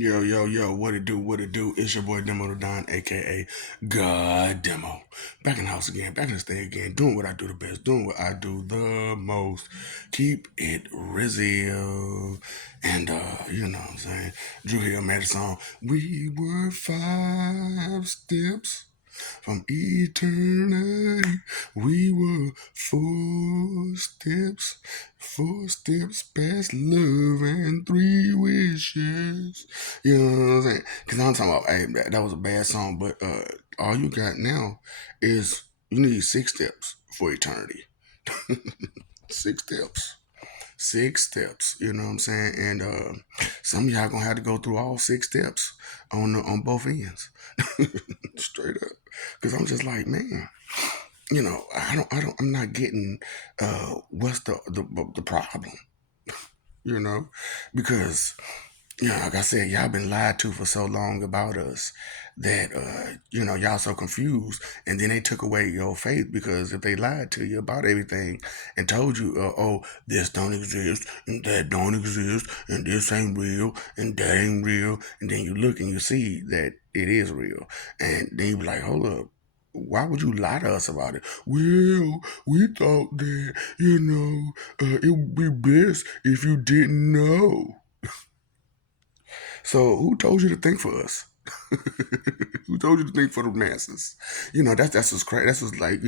Yo, yo, yo, what it do, what it do? It's your boy Demo the Don, aka God Demo. Back in the house again, back in the stay again, doing what I do the best, doing what I do the most. Keep it real. And you know what I'm saying? Drew Hill made a song. We were 5 steps from eternity. We were 4 steps past love and 3 wishes. You know what I'm saying? Because I'm talking about, hey, that was a bad song, but all you got now is you need 6 steps for eternity. 6 steps. 6 steps, you know what I'm saying? And some of y'all gonna have to go through all 6 steps on both ends. Straight up. Cause I'm just like, man, I'm not getting what's the problem, you know? Because like I said, y'all been lied to for so long about us that y'all so confused, and then they took away your faith because if they lied to you about everything and told you, oh, this don't exist and that don't exist and this ain't real and that ain't real, and then you look and you see that it is real, and then you be like, hold up. Why would you lie to us about it? Well, we thought that, it would be best if you didn't know. So who told you to think for us? Who told you to think for the masses? That's what's crazy. That's what's like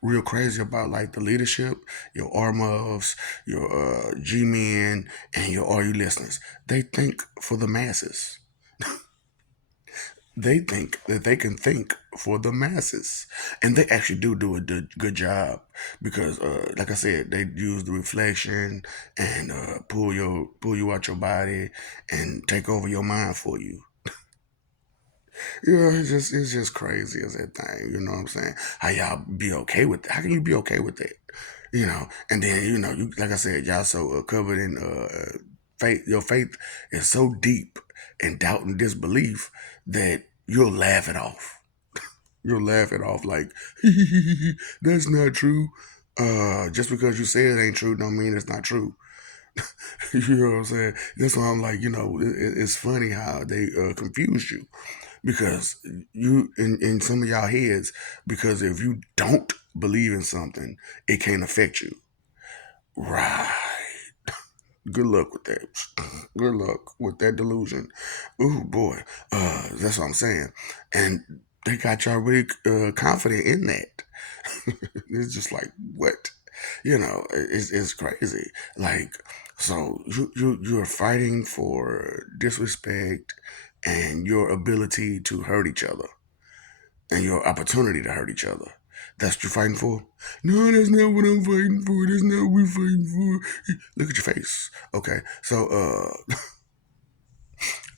real crazy about like the leadership, your Armavs, your G men, and your all you listeners. They think for the masses. They think that they can think for the masses, and they actually do a good job because, like I said, they use the reflection and pull you out your body and take over your mind for you. It's just crazy as that thing. You know what I'm saying? How y'all be okay with that? How can you be okay with that? And then you like I said, y'all so covered in faith. Your faith is so deep in doubt and disbelief that you'll laugh it off. You'll laugh it off like that's not true. Just because you say it ain't true don't mean it's not true. You know what I'm saying? That's why I'm like, it's funny how they confuse you because you in some of y'all heads, because if you don't believe in something, it can't affect you. Right. Good luck with that. Good luck with that delusion. Ooh boy. That's what I'm saying. And they got y'all really confident in that. It's just like what? It's crazy. Like, so you're fighting for disrespect and your ability to hurt each other and your opportunity to hurt each other. That's what you're fighting for? No, that's not what I'm fighting for. That's not what we're fighting for. Look at your face. Okay, so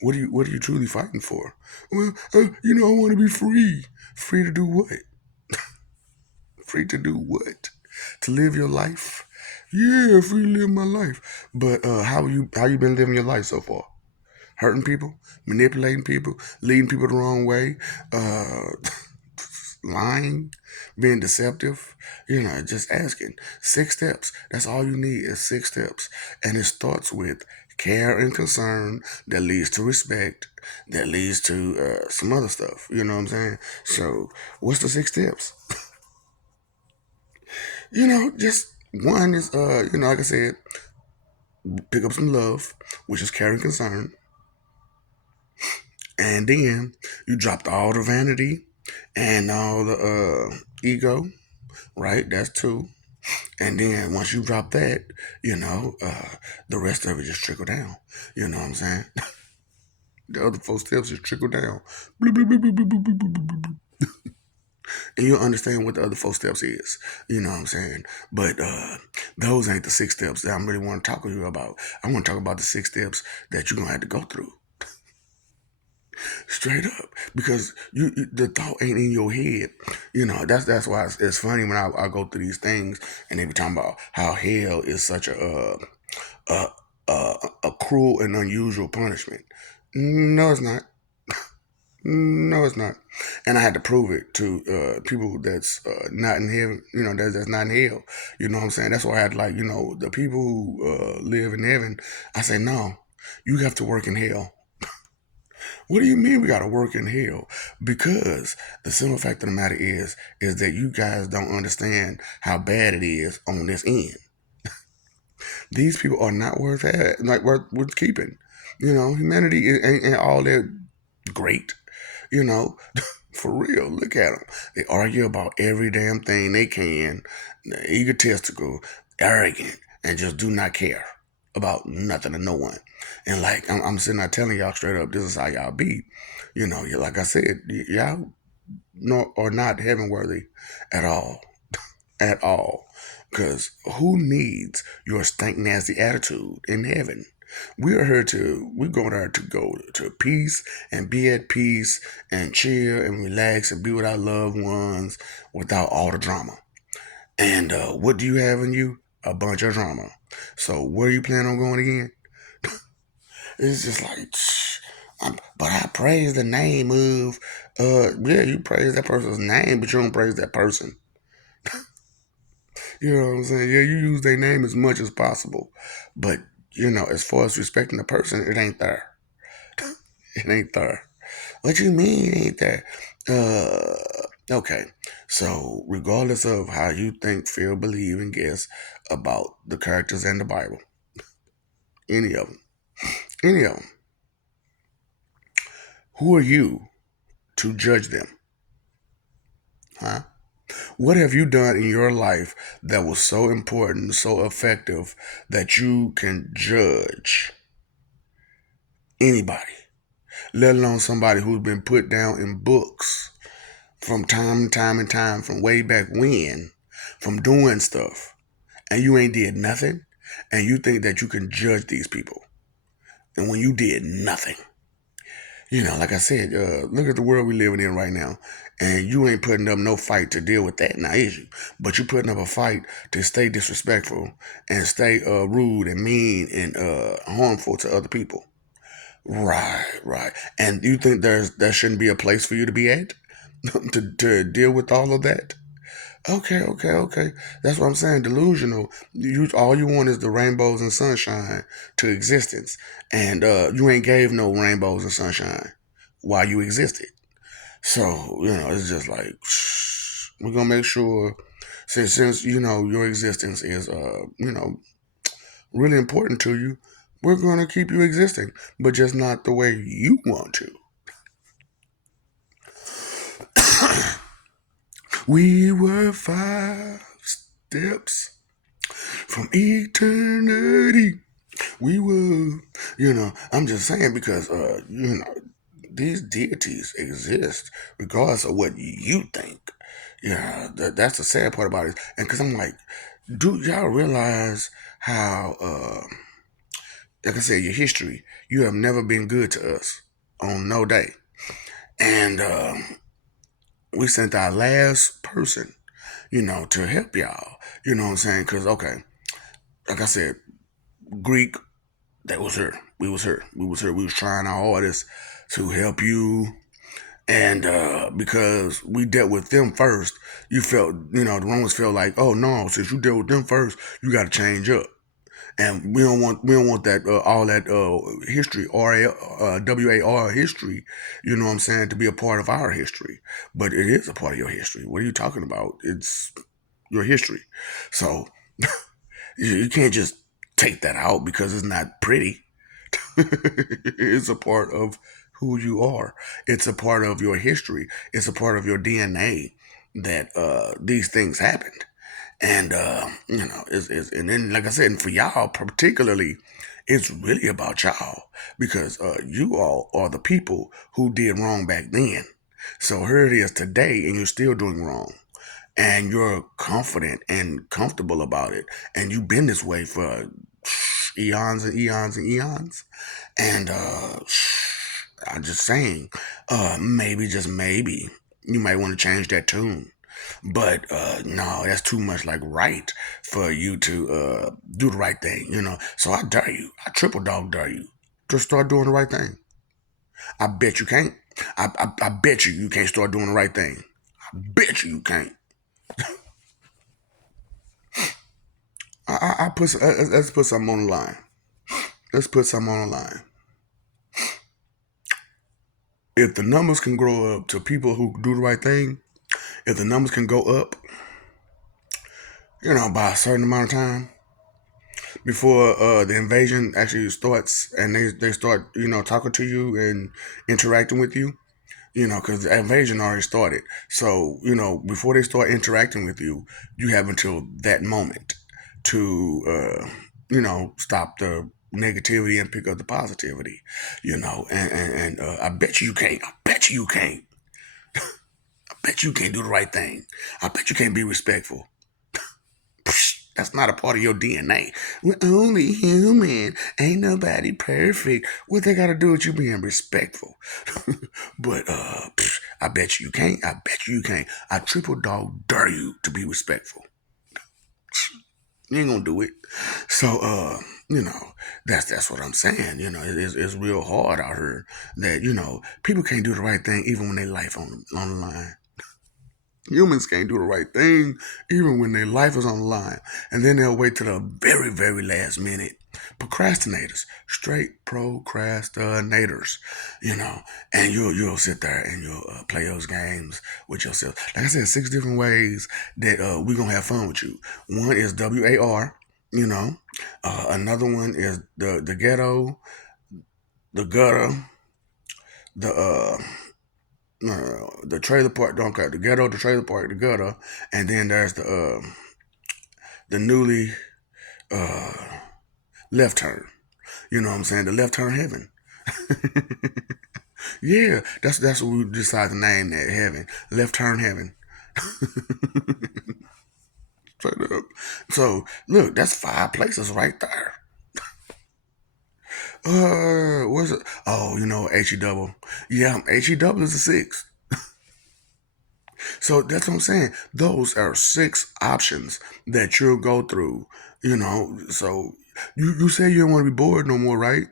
what are you truly fighting for? Well, I want to be free. Free to do what? Free to do what? To live your life? Yeah, free to live my life. But how you been living your life so far? Hurting people, manipulating people, leading people the wrong way, uh, lying, being deceptive. Just asking. 6 steps. That's all you need is 6 steps, and it starts with care and concern that leads to respect, that leads to some other stuff. You know what I'm saying? So, what's the 6 steps? Just one is like I said, pick up some love, which is care and concern, and then you dropped all the vanity and all the ego, right? That's two. And then once you drop that, the rest of it just trickle down. You know what I'm saying? The other 4 steps just trickle down. Bloop, bloop, bloop, bloop, bloop, bloop, bloop, bloop, bloop, bloop. And you'll understand what the other 4 steps is. You know what I'm saying? But those ain't the 6 steps that I really want to talk to you about. I want to talk about the 6 steps that you're gonna have to go through. Straight up, because the thought ain't in your head. That's why it's funny when I go through these things and they be talking about how hell is such a a cruel and unusual punishment. No, it's not. No, it's not. And I had to prove it to people that's not in heaven. That's not in hell. You know what I'm saying? That's why I had like the people who live in heaven. I say no, you have to work in hell. What do you mean we gotta work in hell? Because the simple fact of the matter is that you guys don't understand how bad it is on this end. These people are not worth like worth keeping. Humanity ain't all that great. You know, for real. Look at them. They argue about every damn thing they can. They're egotistical, arrogant, and just do not care about nothing and no one. And like I'm sitting there telling y'all straight up, this is how y'all be. Like I said, y'all are not heaven worthy at all, at all. Because who needs your stank nasty attitude in heaven? We're going there to go to peace and be at peace and chill and relax and be with our loved ones without all the drama. And what do you have in you? A bunch of drama. So where you plan on going again? It's just like, but I praise the name of, yeah, you praise that person's name, but you don't praise that person. You know what I'm saying? Yeah, you use their name as much as possible, but as far as respecting the person, it ain't there. It ain't there. What you mean it ain't there? Okay. So regardless of how you think, feel, believe, and guess about the characters in the Bible, any of them, any of them, who are you to judge them? Huh? What have you done in your life that was so important, so effective that you can judge anybody, let alone somebody who's been put down in books from time and time and time from way back when, from doing stuff, and you ain't did nothing, and you think that you can judge these people, and when you did nothing? Like I said, look at the world we're living in right now, and you ain't putting up no fight to deal with that now, is you? But you putting up a fight to stay disrespectful and stay rude and mean and harmful to other people. Right, right. And you think there shouldn't be a place for you to be at to deal with all of that? Okay, okay, okay. That's what I'm saying. Delusional. You all you want is the rainbows and sunshine to existence, and you ain't gave no rainbows and sunshine while you existed. So it's just like we're gonna make sure since your existence is really important to you, we're gonna keep you existing, but just not the way you want to. We were 5 steps from eternity. We were, I'm just saying because, these deities exist regardless of what you think. Yeah, that's the sad part about it. And because I'm like, do y'all realize how, like I said, your history, you have never been good to us on no day. And we sent our last person, to help y'all. You know what I'm saying? Because, okay, like I said, Greek, that was her. We was her. We was her. We was trying our hardest to help you. And because we dealt with them first, you felt, the Romans felt like, oh no, since you dealt with them first, you got to change up. And we don't want that all that history WAR history, you know what I'm saying, to be a part of our history. But it is a part of your history. What are you talking about? It's your history. So you can't just take that out because it's not pretty. It's a part of who you are. It's a part of your history. It's a part of your DNA that these things happened. And and then like I said, and for y'all particularly, it's really about y'all because you all are the people who did wrong back then. So here it is today, and you're still doing wrong, and you're confident and comfortable about it, and you've been this way for eons and eons and eons. And I'm just saying, maybe just maybe you might want to change that tune. But no, that's too much like right for you to do the right thing, So I dare you. I triple dog dare you. Just start doing the right thing. I bet you can't. I bet you can't start doing the right thing. I bet you can't. I put let's put something on the line. Let's put something on the line. If the numbers can grow up to people who do the right thing, if the numbers can go up, by a certain amount of time before the invasion actually starts, and they start, talking to you and interacting with you, because the invasion already started. So, before they start interacting with you, you have until that moment to, stop the negativity and pick up the positivity, and I bet you can't. I bet you can't. I bet you can't do the right thing. I bet you can't be respectful. That's not a part of your DNA. We're only human. Ain't nobody perfect. What they got to do with you being respectful? But I bet you can't. I bet you can't. I triple dog dare you to be respectful. You ain't gonna do it. So that's what I'm saying. It's real hard out here that people can't do the right thing even when their life on the line. Humans can't do the right thing even when their life is on the line. And then they'll wait to the very, very last minute. Procrastinators, straight procrastinators, and you'll sit there and you'll play those games with yourself. Like I said, 6 different ways that we're going to have fun with you. One is WAR, another one is the ghetto, the gutter, the the trailer park, don't cut the ghetto, the trailer park, the gutter, and then there's the newly uh, left turn. You know what I'm saying? The left turn heaven. Yeah, that's what we decided to name that, heaven. Left turn heaven. Straight up. So look, that's 5 places right there. What's it? Oh, HE double. Yeah, HE double is a 6. So that's what I'm saying. Those are 6 options that you'll go through. So you say you don't want to be bored no more, right?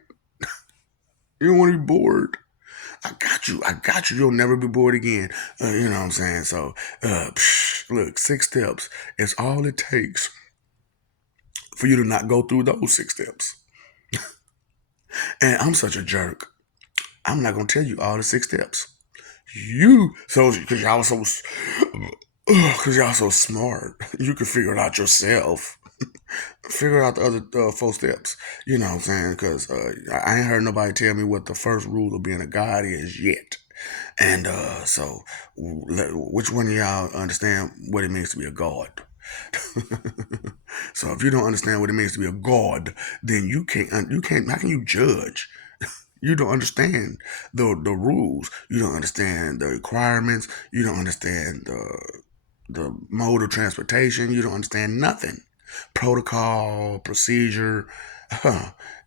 You don't want to be bored. I got you. I got you. You'll never be bored again. You know what I'm saying? So, look, 6 steps is all it takes for you to not go through those 6 steps. And I'm such a jerk. I'm not gonna tell you all the 6 steps. Cause y'all so smart. You can figure it out yourself. Figure out the other 4 steps. You know what I'm saying? Because I ain't heard nobody tell me what the first rule of being a god is yet. And so, which one of y'all understand what it means to be a god? So if you don't understand what it means to be a god, then you can't. You can't. How can you judge? You don't understand the rules. You don't understand the requirements. You don't understand the mode of transportation. You don't understand nothing. Protocol, procedure,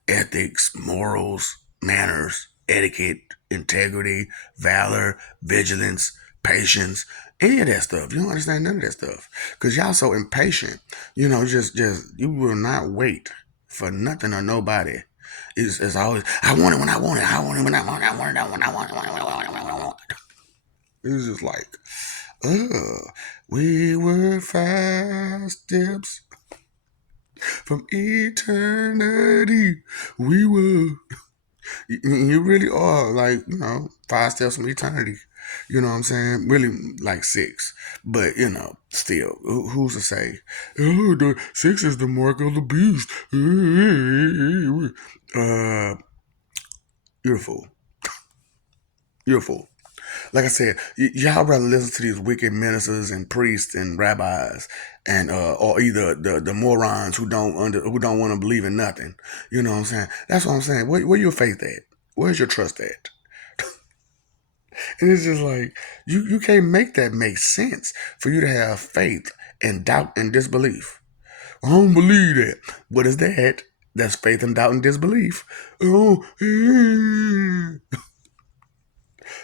ethics, morals, manners, etiquette, integrity, valor, vigilance, patience, any of that stuff. You don't understand none of that stuff because y'all so impatient. Just you will not wait for nothing or nobody. It's always I want it when I want it. I want it when I want it. I want it. I want it. I want it. I want it. It's just like, we were 5 steps from eternity. We were. You really are like, 5 steps from eternity. You know what I'm saying? Really like 6. But, still, who's to say? Oh, the 6 is the mark of the beast. You're a fool. You're a fool. Like I said, y'all rather listen to these wicked ministers and priests and rabbis, and or either the morons who don't want to believe in nothing. You know what I'm saying? That's what I'm saying. Where your faith at? Where's your trust at? And it's just like you can't make that make sense for you to have faith and doubt and disbelief. I don't believe that. What is that? That's faith and doubt and disbelief. Oh,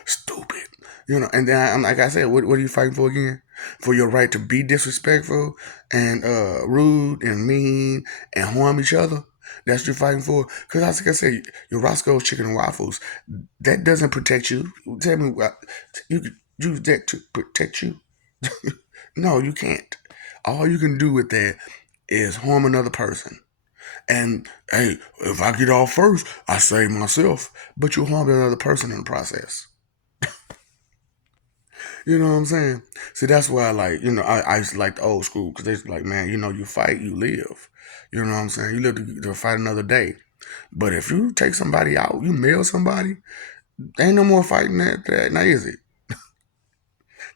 stupid. And then I'm like I said, what are you fighting for again? For your right to be disrespectful and rude and mean and harm each other? That's what you're fighting for? Because like I said, your Roscoe's Chicken and Waffles, that doesn't protect you. Tell me what you could use that to protect you? No, you can't. All you can do with that is harm another person. And hey, if I get off first, I save myself. But you harm another person in the process. You know what I'm saying? See, that's why, like, I used to like the old school because they like, man, you fight, you live. You know what I'm saying? You live to fight another day. But if you take somebody out, you mail somebody, ain't no more fighting that now is it?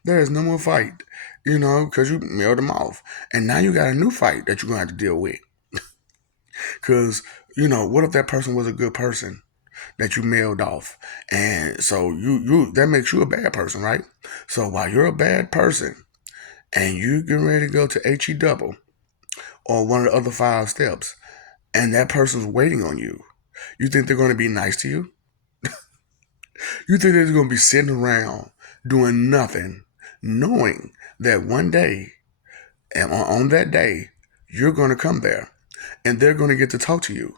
There is no more fight, because you mailed them off. And now you got a new fight that you're going to have to deal with. Because, what if that person was a good person that you mailed off? And so that makes you a bad person, right? So while you're a bad person and you getting ready to go to HE double or one of the other 5 steps, and that person's waiting on you, you think they're going to be nice to you? You think they're going to be sitting around doing nothing, knowing that one day, and on that day, you're going to come there and they're going to get to talk to you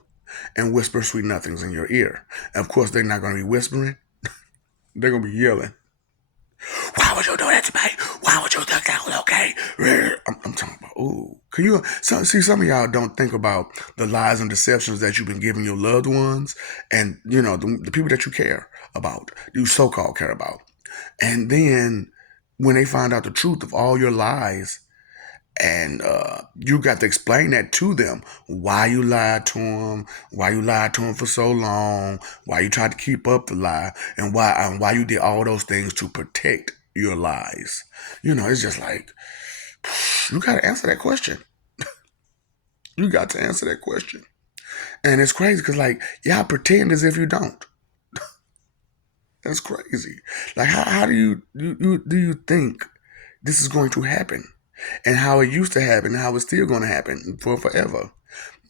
and whisper sweet nothings in your ear. And of course, they're not going to be whispering, they're going to be yelling. Why would you do that to me? Why would you think that was okay? I'm talking about, ooh. See, some of y'all don't think about the lies and deceptions that you've been giving your loved ones and, the people that you care about, you so-called care about. And then when they find out the truth of all your lies, and you got to explain that to them, why you lied to them, why you lied to them for so long, why you tried to keep up the lie, and why you did all those things to protect your lies. It's just like, you got to answer that question. You got to answer that question. And it's crazy because, like, y'all pretend as if you don't. That's crazy. Like, how do you think this is going to happen? And how it used to happen, and how it's still going to happen for forever.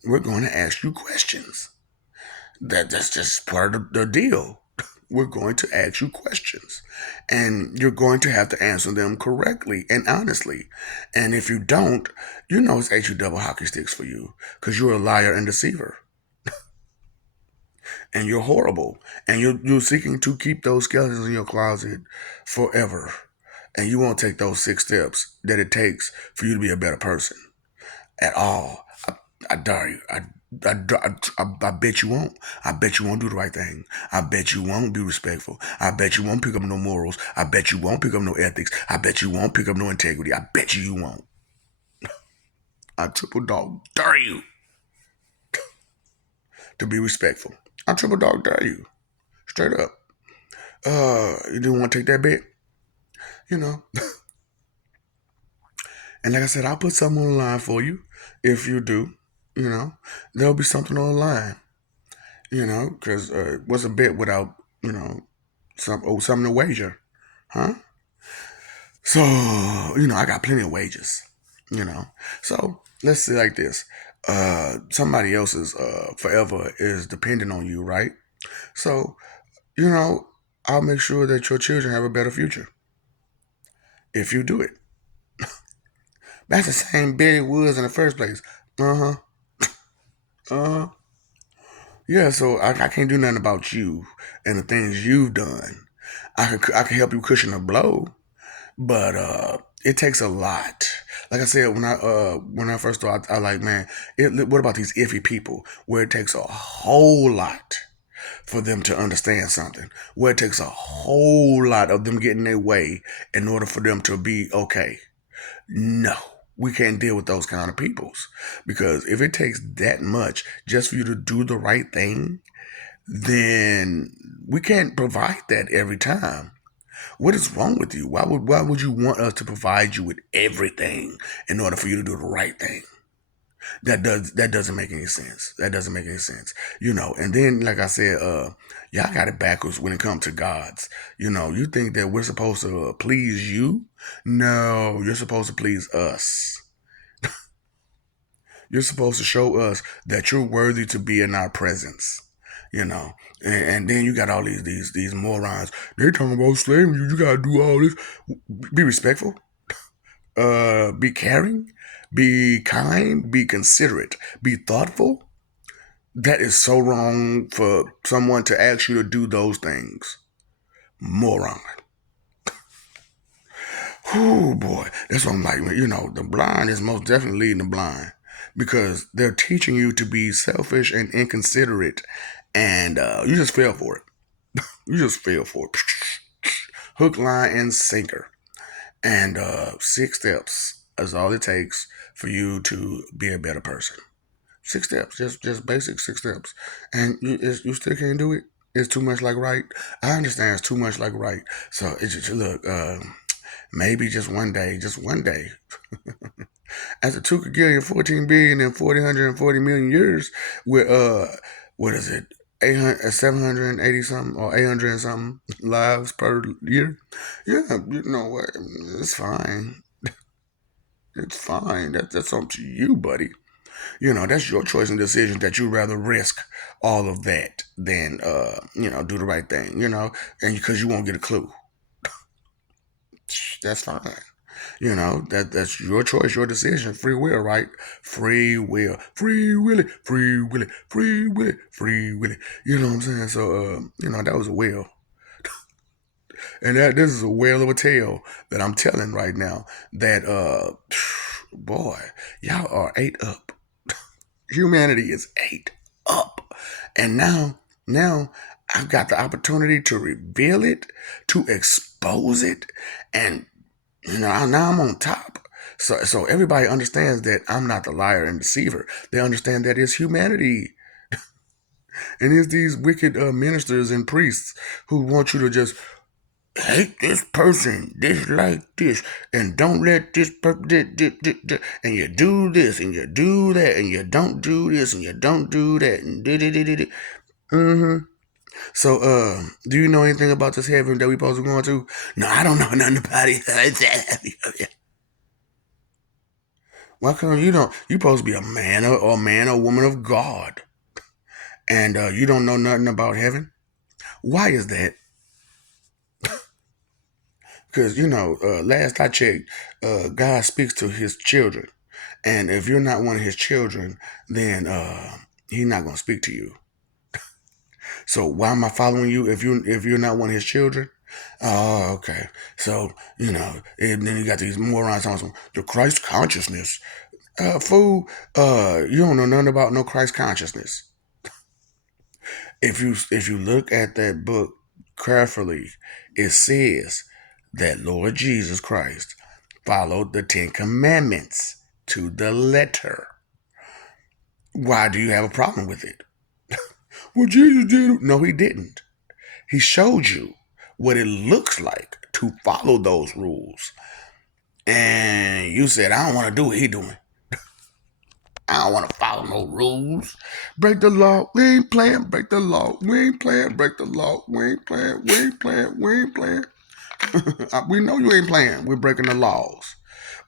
We're going to ask you questions. That's just part of the deal. We're going to ask you questions. And you're going to have to answer them correctly and honestly. And if you don't, it's HU double hockey sticks for you. Because you're a liar and deceiver. And you're horrible. And you're seeking to keep those skeletons in your closet forever. And you won't take those 6 steps that it takes for you to be a better person at all. I dare you. I bet you won't. I bet you won't do the right thing. I bet you won't be respectful. I bet you won't pick up no morals. I bet you won't pick up no ethics. I bet you won't pick up no integrity. I bet you won't. I triple dog dare you to be respectful. I triple dog dare you. Straight up. You didn't want to take that bet? You know. And like I said, I'll put something on the line for you if you do. There'll be something on the line. Because what's a bet without, something to wager, huh? So, I got plenty of wages, you know. So let's say like this. Somebody else's forever is dependent on you, right? So, you know, I'll make sure that your children have a better future if you do it. That's the same Betty Woods in the first place. Uh-huh. Uh-huh. Yeah, so I can't do nothing about you and the things you've done. I can help you cushion a blow, but it takes a lot. Like I said, when I first started, I like, man, what about these iffy people where it takes a whole lot for them to understand something, where it takes a whole lot of them getting their way in order for them to be okay. No, we can't deal with those kind of peoples, because if it takes that much just for you to do the right thing, then we can't provide that every time. What is wrong with you? Why would you want us to provide you with everything in order for you to do the right thing? That doesn't make any sense. That doesn't make any sense. And then like I said, y'all got it backwards when it comes to gods. You think that we're supposed to please you? No, you're supposed to please us. You're supposed to show us that you're worthy to be in our presence. You know, and then you got all these morons. They talking about slavery. You gotta do all this. Be respectful. Be caring. Be kind. Be considerate. Be thoughtful. That is so wrong for someone to ask you to do those things. Moron. Oh boy, that's what I'm like. The blind is most definitely leading the blind, because they're teaching you to be selfish and inconsiderate, and you just fell for it. You just fell for it. Hook, line, and sinker. And 6 steps is all it takes for you to be a better person. 6 steps, just basic 6 steps, and you still can't do it. It's too much like right. I understand it's too much like right. So it just look, maybe just one day, after 2 gazillion, 14 billion, and 440 million years, with what is it, 800, 780 something or 800 and something lives per year. Yeah, you know what? It's fine. It's fine. That's up to you, buddy. That's your choice and decision that you'd rather risk all of that than do the right thing, and because you won't get a clue. That's fine. That's your choice, your decision, free will, right? Free will, free willy, free willy, free willy, free willy. You know what I'm saying? So that was a whale. And that this is a whale of a tale that I'm telling right now that boy, y'all are ate up. Humanity is ate up. And now I've got the opportunity to reveal it, to expose it, and now I'm on top. So everybody understands that I'm not the liar and deceiver. They understand that it's humanity, and it's these wicked ministers and priests who want you to just hate this person, dislike this, and don't let this and you do this and you do that and you don't do this and you don't do that and mm-hmm. So, do you know anything about this heaven that we supposed to be going to? No, I don't know nothing about it. Why come you don't? You supposed to be a man or woman of God, and you don't know nothing about heaven. Why is that? Because last I checked, God speaks to His children, and if you're not one of His children, then He's not gonna speak to you. So why am I following you if you're not one of His children? Oh, okay. So and then you got these morons talking the Christ consciousness. Fool, you don't know nothing about no Christ consciousness. If you look at that book carefully, it says that Lord Jesus Christ followed the 10 Commandments to the letter. Why do you have a problem with it? Well, Jesus did it. No, he didn't. He showed you what it looks like to follow those rules. And you said, I don't want to do what he doing. I don't want to follow no rules. Break the law. We ain't playing. Break the law. We ain't playing. Break the law. We ain't playing. We ain't playing. We ain't playing. We know you ain't playing. We're breaking the laws.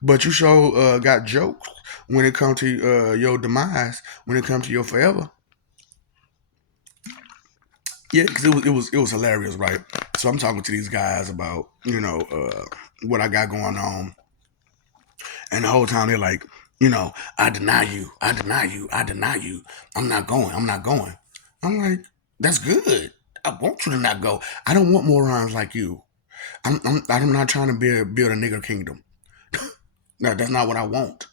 But you sure got jokes when it comes to your demise, when it comes to your forever. Yeah, because it was hilarious, right? So I'm talking to these guys about what I got going on, and the whole time they're like, I deny you, I deny you, I deny you. I'm not going. I'm not going. I'm like, that's good. I want you to not go. I don't want morons like you. I'm not trying to build a nigger kingdom. No, that's not what I want.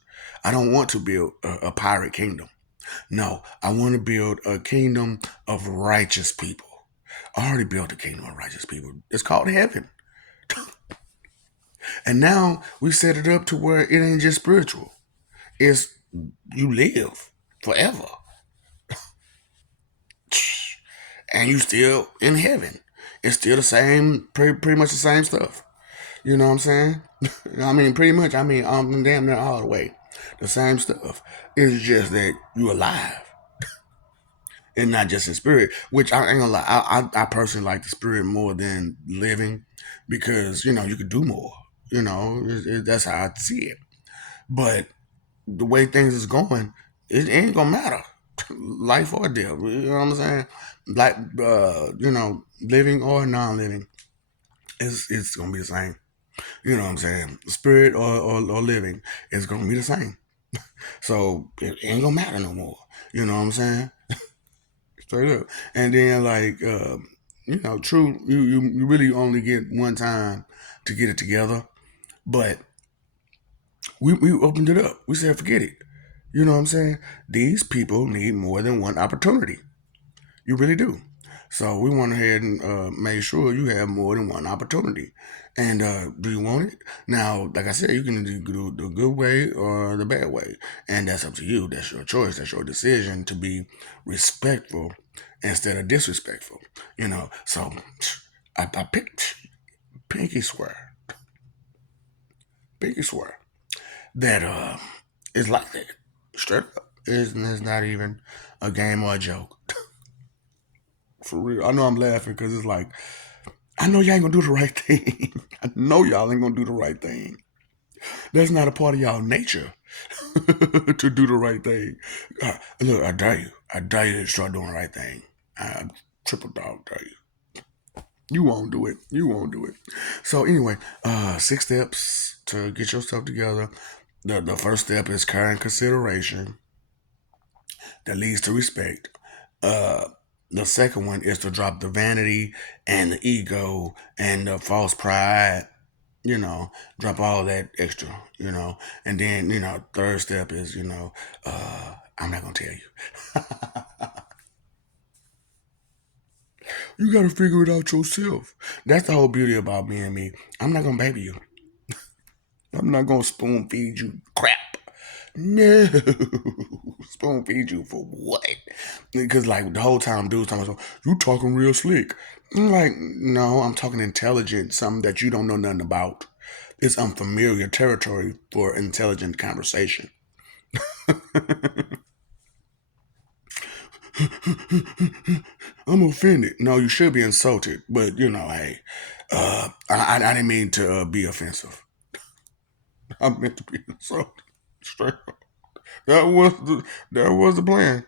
I don't want to build a pirate kingdom. No, I want to build a kingdom of righteous people. I already built a kingdom of righteous people. It's called heaven. And now we set it up to where it ain't just spiritual. It's you live forever. And you still in heaven. It's still the same, pretty much the same stuff. You know what I'm saying? I mean, pretty much. I mean, I'm damn near all the way. The same stuff. It's just that you alive and not just in spirit. Which I ain't gonna lie. I personally like the spirit more than living because you could do more. That's how I see it. But the way things is going, it ain't gonna matter, life or death. You know what I'm saying? Like, living or non-living, it's gonna be the same. You know what I'm saying? Spirit or living, it's gonna be the same. So it ain't gonna matter no more. You know what I'm saying? Straight up. And then like, true, you really only get one time to get it together. But we opened it up. We said, forget it. You know what I'm saying? These people need more than one opportunity. You really do. So we went ahead and made sure you have more than one opportunity. And do you want it? Now, like I said, you can do the good way or the bad way, and that's up to you. That's your choice. That's your decision to be respectful instead of disrespectful. So I picked pinky swear, pinky swear that it's like that, straight up. It's not even a game or a joke. For real. I know I'm laughing because it's like I know y'all ain't gonna do the right thing. I know y'all ain't gonna do the right thing. That's not a part of y'all nature to do the right thing. Look, I dare you. I dare you to start doing the right thing. I triple dog dare you. You won't do it. You won't do it. So anyway, 6 steps to get yourself together. The first step is care and consideration that leads to respect. Uh, the second one is to drop the vanity and the ego and the false pride. Drop all that extra. And then third step is I'm not gonna tell you. You gotta figure it out yourself. That's the whole beauty about being me. I'm not gonna baby you. I'm not gonna spoon feed you crap. No, spoon feed you for what? Because like the whole time, dudes talking about, you talking real slick. I'm like, no, I'm talking intelligent, something that you don't know nothing about. It's unfamiliar territory for intelligent conversation. I'm offended. No, you should be insulted, but hey, I didn't mean to be offensive. I meant to be insulted. Straight up. That was the plan.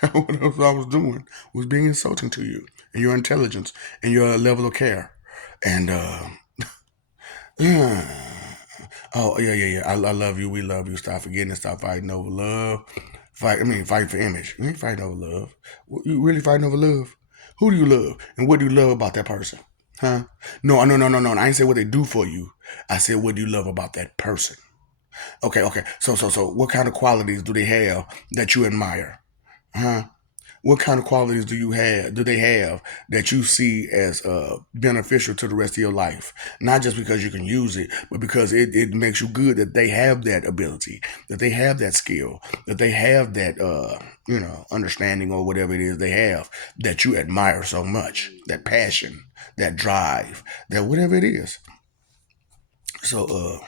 What else I was doing was being insulting to you and your intelligence and your level of care. And oh yeah. I love you. We love you. Stop forgetting. Stop fighting over love. Fight for image. You ain't fighting over love. You really fighting over love? Who do you love, and what do you love about that person? Huh? No, no, no, no, no. I ain't say what they do for you. I said what do you love about that person? Okay. So, what kind of qualities do they have that you admire? Huh? What kind of qualities do they have that you see as beneficial to the rest of your life? Not just because you can use it, but because it makes you good that they have that ability, that they have that skill, that they have that understanding or whatever it is they have that you admire so much, that passion, that drive, that whatever it is. So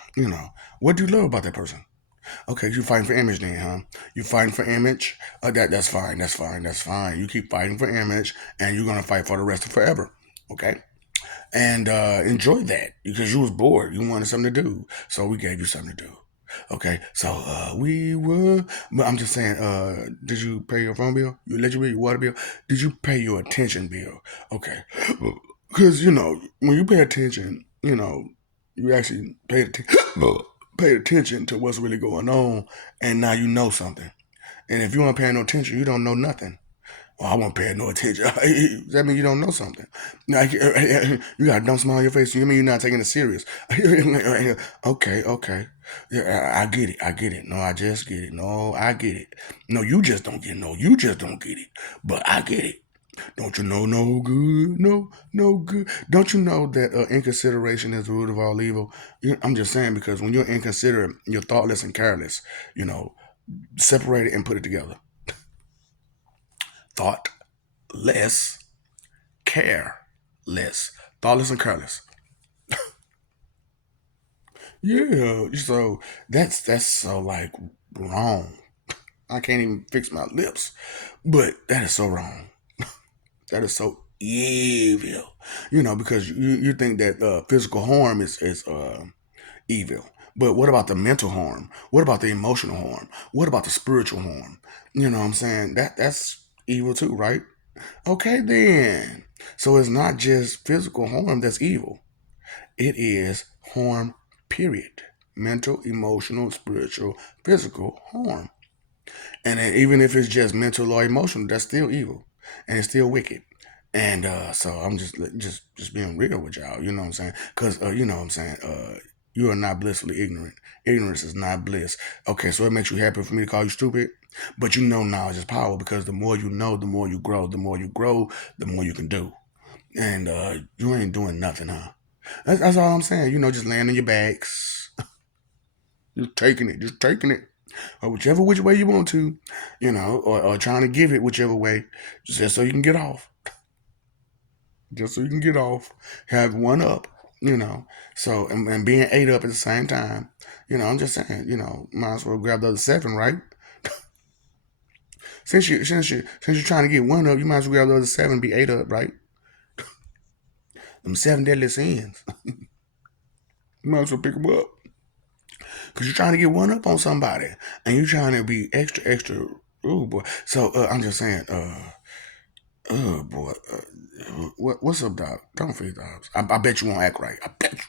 what do you love about that person? Okay, you fighting for image then, huh? You fighting for image? That's fine. That's fine. That's fine. You keep fighting for image, and you're gonna fight for the rest of forever. Okay, and enjoy that because you was bored. You wanted something to do, so we gave you something to do. Okay, so we were. But I'm just saying. Did you pay your phone bill? Your electric bill? Your water bill? Did you pay your attention bill? Okay, because when you pay attention, you actually pay attention. Pay attention to what's really going on, and now you know something. And if you weren't paying no attention, you don't know nothing. Well, I won't pay no attention. That means you don't know something. Like, you got a dumb smile on your face. You mean you're not taking it serious? Okay. Yeah, I get it. I get it. No, I just get it. No, I get it. No, you just don't get it. No, you just don't get it. But I get it. Don't you know no good? No good. Don't you know that inconsideration is the root of all evil? I'm just saying because when you're inconsiderate, you're thoughtless and careless. Separate it and put it together. Thought less, care less. Thoughtless and careless. Yeah. So that's so like wrong. I can't even fix my lips, but that is so wrong. That is so evil. Because you think that physical harm is evil. But what about the mental harm? What about the emotional harm? What about the spiritual harm? You know what I'm saying? That's evil too, right? Okay then. So it's not just physical harm that's evil. It is harm, period. Mental, emotional, spiritual, physical harm. And then even if it's just mental or emotional, that's still evil. And it's still wicked. And so I'm just being real with y'all, you know what I'm saying? Because you know what I'm saying, You are not blissfully ignorant. Ignorance is not bliss. Okay, so it makes you happy for me to call you stupid, but you know knowledge is power because the more you know, the more you grow. The more you grow, the more you can do. And you ain't doing nothing, huh? That's all I'm saying. Just laying on your backs, just taking it, or whichever which way you want to, or trying to give it whichever way, just so you can get off, just so you can get off, have one up, you know. So and being eight up at the same time, I'm just saying, might as well grab the other seven, right? Since you're trying to get one up, you might as well grab the other seven, be eight up, right? Them seven deadly sins. You might as well pick them up. Because you're trying to get one up on somebody. And you're trying to be extra, extra. Oh, boy. So I'm just saying, oh, boy. What's up, dog? Don't forget, dogs. I bet you won't act right. I bet you.